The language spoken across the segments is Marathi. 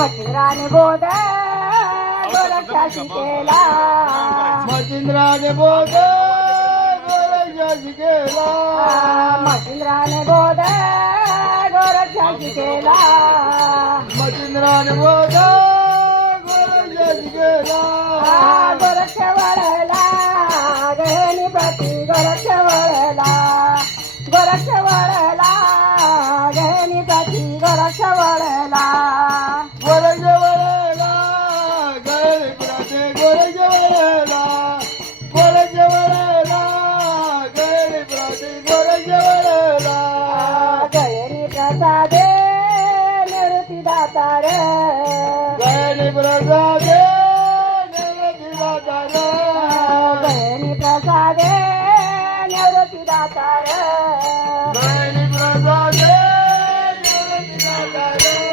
मचिंद्राने बोध गोरक्षाशी केला मचिंद्राने बोध गोरक्षाशी केला मचिंद्राने बोध गोरक्षाशी केला मचिंद्राने बोध गोरक्षाशी केला गोरक्ष वळला गहिनी प्रती गोरक्ष वळला गोरक्ष वळला गहिनी प्रती गोरक्ष वळला गोरक्ष वळला गहिनी प्रती गोरक्ष वळला गोरक्ष वळला गहिनी प्रती गोरक्ष वळला गहिनी प्रसादे निवृत्ती दातार गहिनी प्रसादे निवृत्ती दातार गहिनी प्रसादे निवृत्ती दातार गहिनी प्रसादे निवृत्ती दातार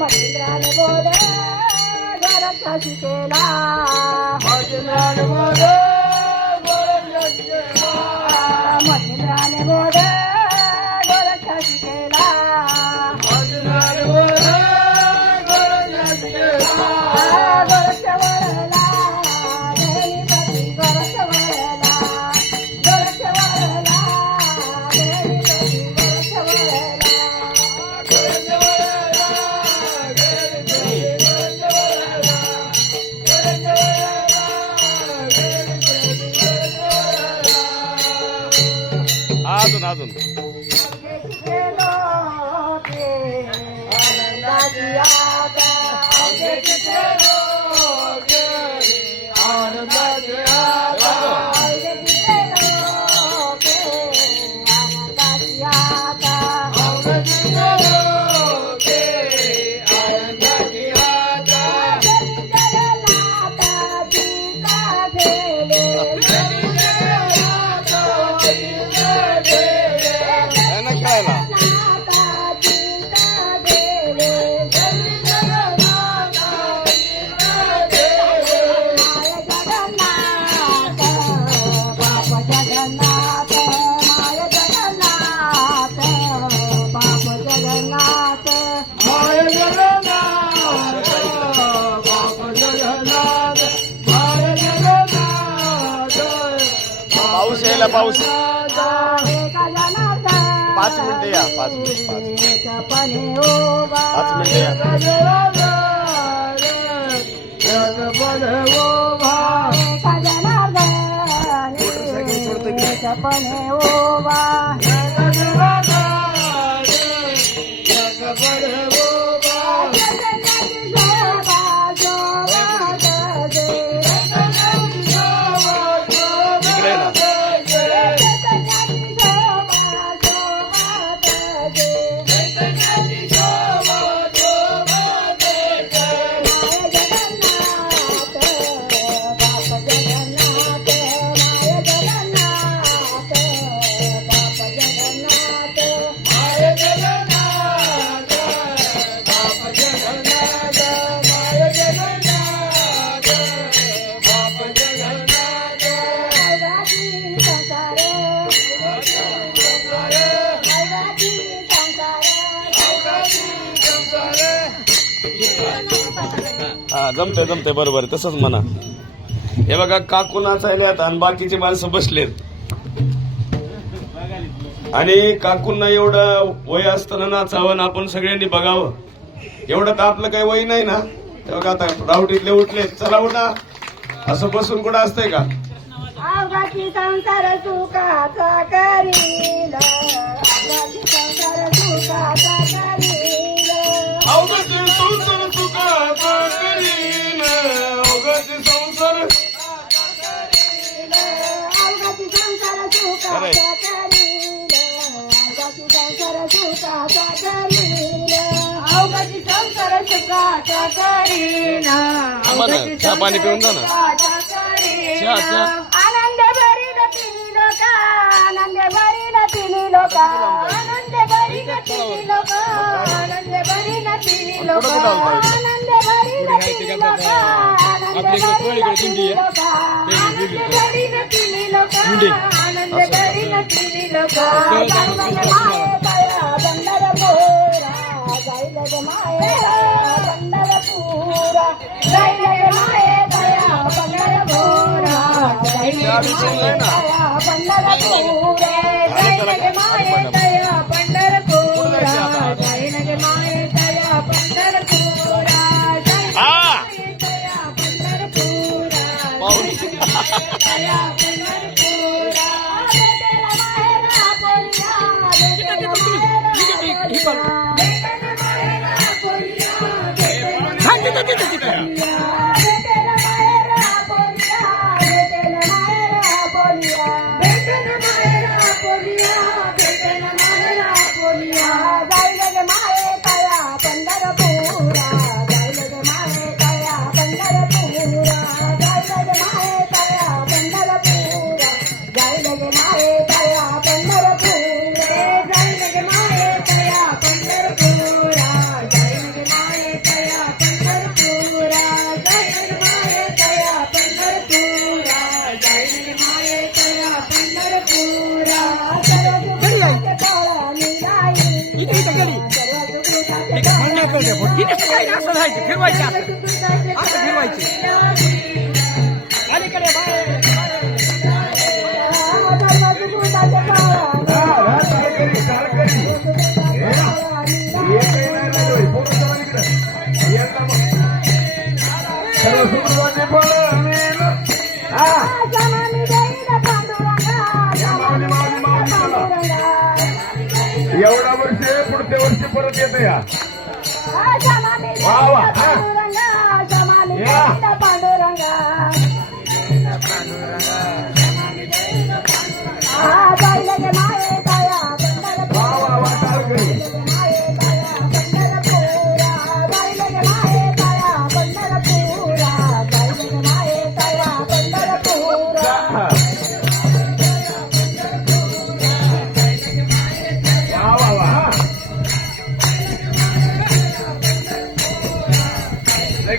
मचिंद्राने बोध गोरक्षाशी केला मचिंद्राने बोध गोरक्षाशी केला मचिंद्राने बोध गोरक्षाशी केला मचिंद्राने बोध गोरक्षाशी केला गोरक्ष वळला गहिनी प्रती गोरक्ष वळला गोरक्ष वळला गहिनी प्रती गोरक्ष वळला अजून अजून गेलो ते आनंदाची आता अवघे गेलो ते आनंदाचे आता अवघे गेलो ते आनंदाची आता अवघे गेलो ते आनंदाची आता जगन्नाथा चिंता गेले आहे ना खेळायला नाथा चिंता गेले माय जगन्नाथ बाप जगन्नाथ माय जगन्नाथ बाप जगन्नाथ माय जगन्नाथ बाप जगन्नाथ माय जगन्नाथ पाऊस यायला पाऊस एका जनार्दन 5 मिनिटं या 5 मिनिट एकपणे उभा 5 मिनिटं या एका जनार्दन एकपणे उभा जगन्नाथी शोभा शोभात दे इकडे ये ना जगन्नाथी शोभा शोभात दे माय जगन्नाथ बाप जगन्नाथ माय जगन्नाथ बाप जगन्नाथ मैवाची संसार मैवाची संसार हा जमते बरोबर तसंच म्हणा. हे बघा काकू नाचायल्यात आणि बाकीची माणसं बसलेत आणि काकूंना एवढं वय असताना नाचावं आणि आपण सगळ्यांनी बघावं एवढं तर आपलं काही वय नाही ना. तेव्हा आता राहुटीतले उठले चला उठा असं बसून कुठं असतंय का. अवघाची संसार सुखाचा करील अवघाची संसार सुखाचा करील अवघाची संसार सुखाचा करीन अवघाची संसार अवघाची संसार सुखाचा करील सुखाचा करीन अवघाची संसार सुखाचा करीन अवघाची चहा पाणी पिऊन जा ना. सुखाचा करीन चहा, चहा. आनंद भरील तिन्ही लोक आनंद भरील तिन्ही लोक आनंद भरील तिन्ही लोक आनंद भरील तिन्ही लोक आनंद भरील तिन्ही लोक आनंद भरील तिन्ही लोक आनंद भरील तिन्ही लोक आनंद भरील तिन्ही लोक जाईल ग माये दया पंढरपुरा जाईल ग माये पंढरपुरा जाईल ग माये दया पंढरपुरा जाईल ग माये दया पंढरपुरा जाईल ग माये दया पंढरपुरा जाईल ग माये दया पंढरपुरा जाईल ग माये दया पंढरपुरा दया पंढरपुरा एवढा वर्ष पुढच्या वर्षी परत येतं या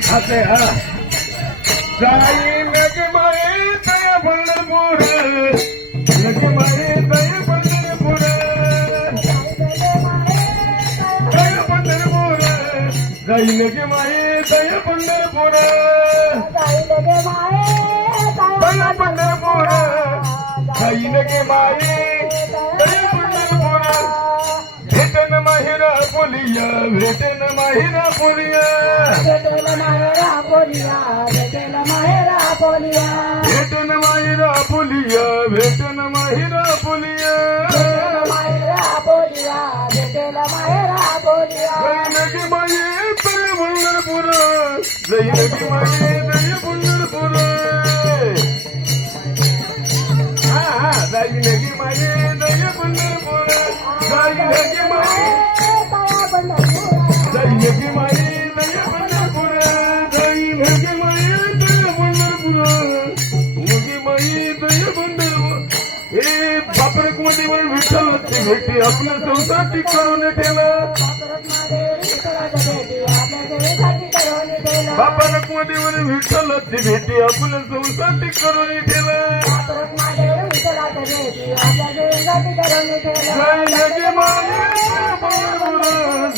खाते हा जाईन ग माये दया पंढरपूर लग माये दया पंढरपूर दया पंढरपूर जाईन ग माये दया पंढरपूर दया पंढरपूर जाईन ग माये दया पंढरपूर भेटन माहिरा बोलिया भेटन माहिरा बोलिया भेटेल माहेरा बोलिया भेटेल माहेरा बोलिया भेटन माहिरा बोलिया भेटन माहिरा बोलिया माहेरा बोलिया भेटेल माहेरा बोलिया जैनकी माये दय पंढरपूर जैनकी माये दय पंढरपूर जैनकी माये दय पंढरपूर जैनकी माये जैनकी माये दय पंढरपूर जैनकी माये दय पंढरपूर मुगी माये दय पंढरपूर हे बापरक मध्ये विठ्ठल भेटी आपल्या संसार करून ठेला बापरक मध्ये विठ्ठलाची भेटी आपल्या संसार करून ठेला जैनकी माये दय पंढरपूर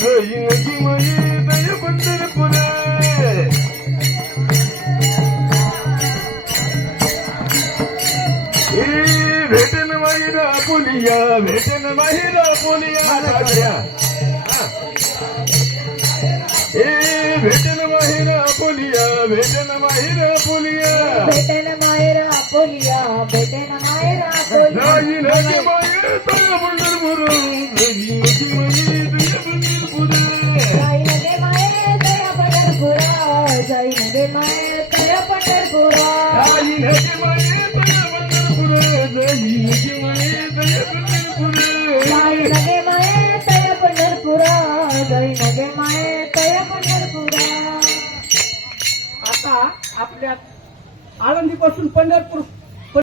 जैनकी माये दय पंढरपूर भेटन माहिरा बोलिया भेटन माहिरा बोलिया भेटन माहिरा बोलिया भेटन माहिरा बोलिया भेटेल माहेरा बोलिया भेटेल माहेरा जाईन की माये दय पंढरपूर जैनकी माये दय पंढरपूर जाईन गे माये दया पंढरपुरा जाईन गे माये दया पंढरपुरा जाईन की माये दय पंढरपूर जैनकी माये दय पंढरपूर जाईन गे माये दया पंढरपुरा आपल्या आळंदीपासून पंढरपूर